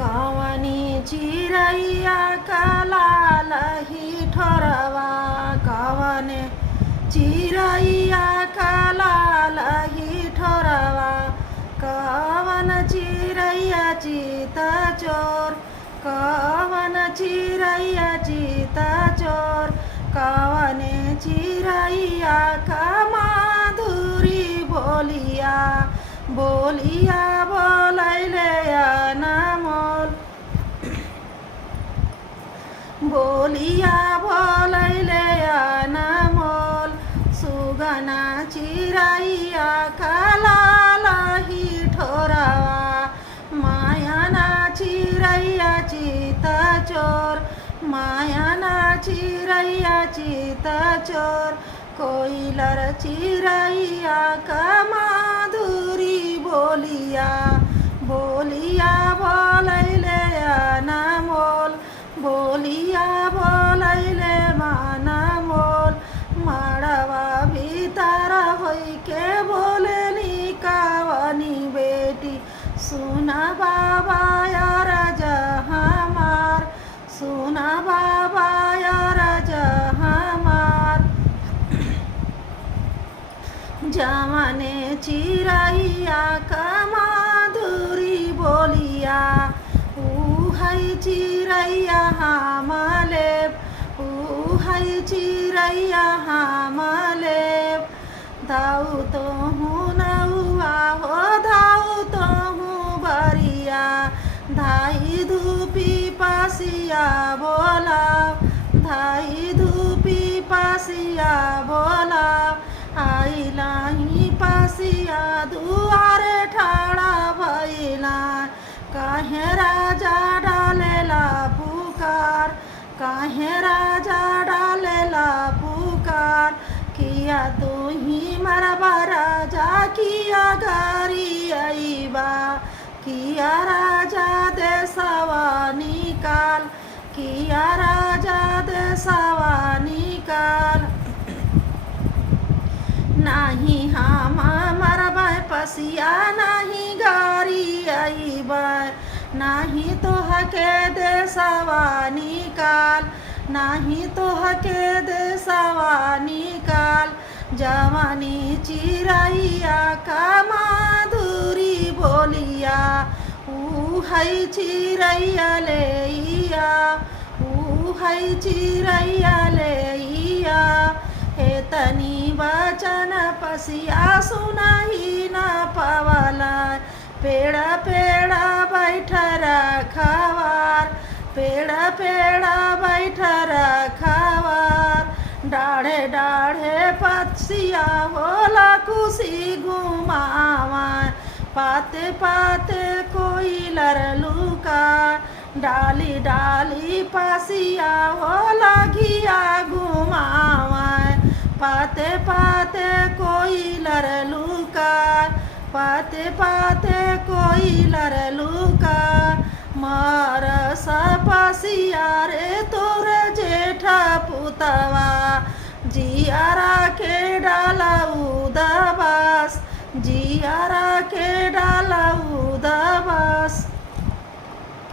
कवनी चिरैया कलाल ठोरवा कवने चिरैया कलाल ठोरवा कवन चिरैया चित चोर कवन चिरैया चित चोर कवने चिरैया का माधुरी बोलिया बोलिया बोलैले अनमोल बोलिया बोलैले अनमोल सुगना चिरैया कलाल ठोरवा मायाना चिरैया चित चोर मायाना चिरैया चित चोर कोइलर चिरैया का माधुरी बोलिया बोलिया बोलैले अनमोल बोलिया बोलैले मनमोल मड़वा भीतर होई के बोलेली कवनी बेटी सुना बाबा यार जहमार सुना बाबा यार जहमार जमने चिरैया का माधुरी बोलिया है चिरैया हमलेप है चिरैया हमलेप धाउ तो हूँ नौआ हो धाउ तो हूँ बरिया धाई धूपी पासिया बोला धाई धूपी पासिया बोला आइला ही पासिया दुआरे ठाड़ा भइला काहे राजा डालेला पुकार काहे राजा डालेला पुकार किया तू ही मरबा राजा किया गारी आईबा किया राजा देसवा निकाल किया राजा देसवा निकाल नाही हम मरबा पसिया नाही गारी आईबा नाही तो हके देसवा निकाल नाही तो हके देसवा निकाल जवानी चिरैया का माधुरी बोलिया है चिरैया लेइया है चिरैया लेइया हे तनी वचन पसिया सुनाही न पवला पेड़ा पेड़ा बैठ रखवार पेड़ा पेड़ा बैठ रखवार डाढ़े डाढ़े पसिया होला खुशी घुमावा पाते पाते कोई लरलुका डाली डाली पसिया होला घिया घुमावा पाते पाते कोई लरलुका पाते पाते कोई लरलुका मार सपसिया रे तोर जेठा पुतवा जियारा के डाला उदबा